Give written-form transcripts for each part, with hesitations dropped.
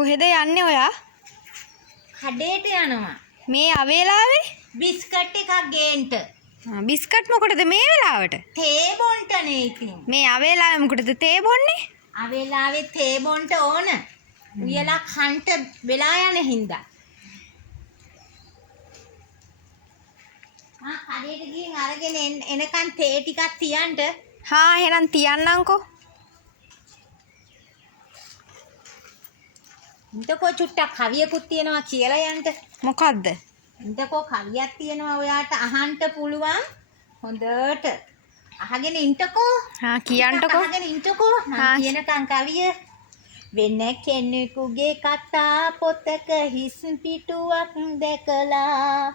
කොහෙද යන්නේ ඔයා? කඩේට යනවා. මේ අවේලාවේ? බිස්කට් එකක් ගේන්න. බිස්කට් මොකටද මේ වෙලාවට? තේ බොන්නනේ ඉතින්. මේ අවේලාවේ මොකටද තේ බොන්නේ? අවේලාවේ තේ බොන්න ඕන. උයලා කන්ට වෙලා යන හින්දා. කඩේට ගිහින් අරගෙන එනකන් තේ ටිකක් තියන්න. හා එහෙනම් තියන්නම්කෝ. ඉන්ටකෝ චුට්ටක් කවියකුත් තියෙනවා කියලා යන්න. මොකද්ද? ඉන්ටකෝ කවියක් තියෙනවා ඔයාට අහන්න පුළුවන්. හොඳට අහගෙන ඉන්ටකෝ. හා කියන්නකෝ. අහගෙන ඉන්ටකෝ. මම කියනකම් කවිය. වෙන කෙනෙකුගේ කතා පොතක හිස් පිටුවක් දැකලා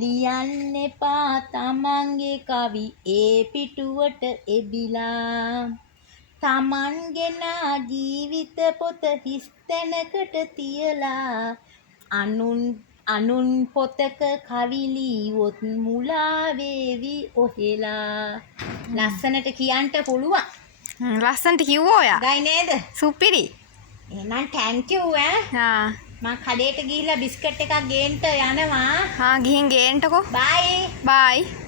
ලියන්න එපා තමන්ගේ කවි ඒ පිටුවට එබිලා. තමන්ගෙන ජීවිත පොත හිස් තැනකට තියලා අනුන් පොතක කවි ලියවොත් මුලා වේවි ඔහෙලා. ලස්සනට කියන්න පුළුවන්. ලස්සනට කිව්වෝ ඔයා. ගයි නේද? සුපිරි. එහෙනම් thank you ඈ. හා මම කඩේට ගිහිල්ලා බිස්කට් එකක් ගේන්න යනවා. හා ගිහින් ගේන්නකෝ. bye. බයි.